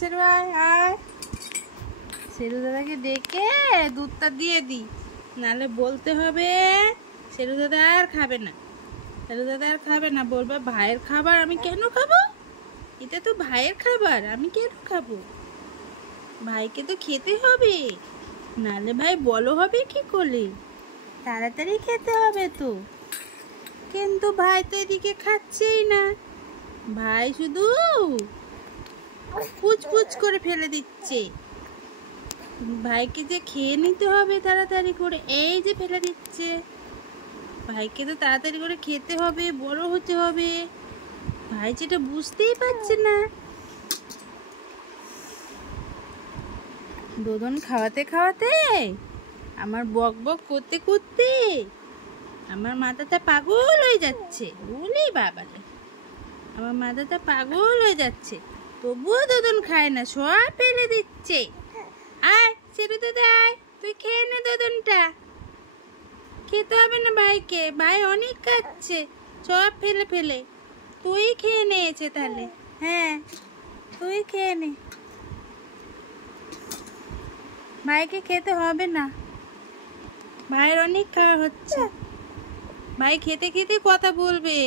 সেরু আয় আয়, সেরু দাদাকে ডেকে দুধটা দিয়ে দি, নাহলে বলতে হবে সেরু দাদা আর খাবে না। সেরু দাদা আর খাবে না, বলবে ভাইয়ের খাবার আমি কেন খাবো, এটা তো ভাইয়ের খাবার আমি কেন খাবো, ভাইকে তো খেতে হবে, নাহলে ভাই বলো হবে কি করে, তাড়াতাড়ি খেতে হবে তো। কিন্তু ভাই তো এদিকে খাচ্ছেই না, ভাই শুধু পুচপুচ করে ফেলে দিচ্ছে। ভাইকে যে খেয়ে নিতে হবে তাড়াতাড়ি করে, এই যে ফেলে দিচ্ছে। ভাইকে তো তাড়াতাড়ি করে খেতে হবে, বড় হতে হবে, ভাই যেটা বুঝতেই পারছে না। দোদন খাওয়াতে খাওয়াতে, আমার বক বক করতে করতে আমার মাথাটা পাগল হয়ে যাচ্ছে। বলি বাবারে, আমার মাথাটা পাগল হয়ে যাচ্ছে, তবুও দোদন খায় না, সব ফেলে দিচ্ছে। আয় সেরু দাদা আয়, তুই খেয়ে নে দোদনটা, খেতে হবে না ভাইকে, ভাই অনেক খাচ্ছে, সব ফেলে ফেলে। তুই খেয়ে নিয়েছে তাহলে, হ্যাঁ তুই খেয়ে নে, ভাইকে খেতে হবে না, ভাইয়ের অনেক খাওয়া হচ্ছে। ভাই খেতে খেতে কথা বলবে।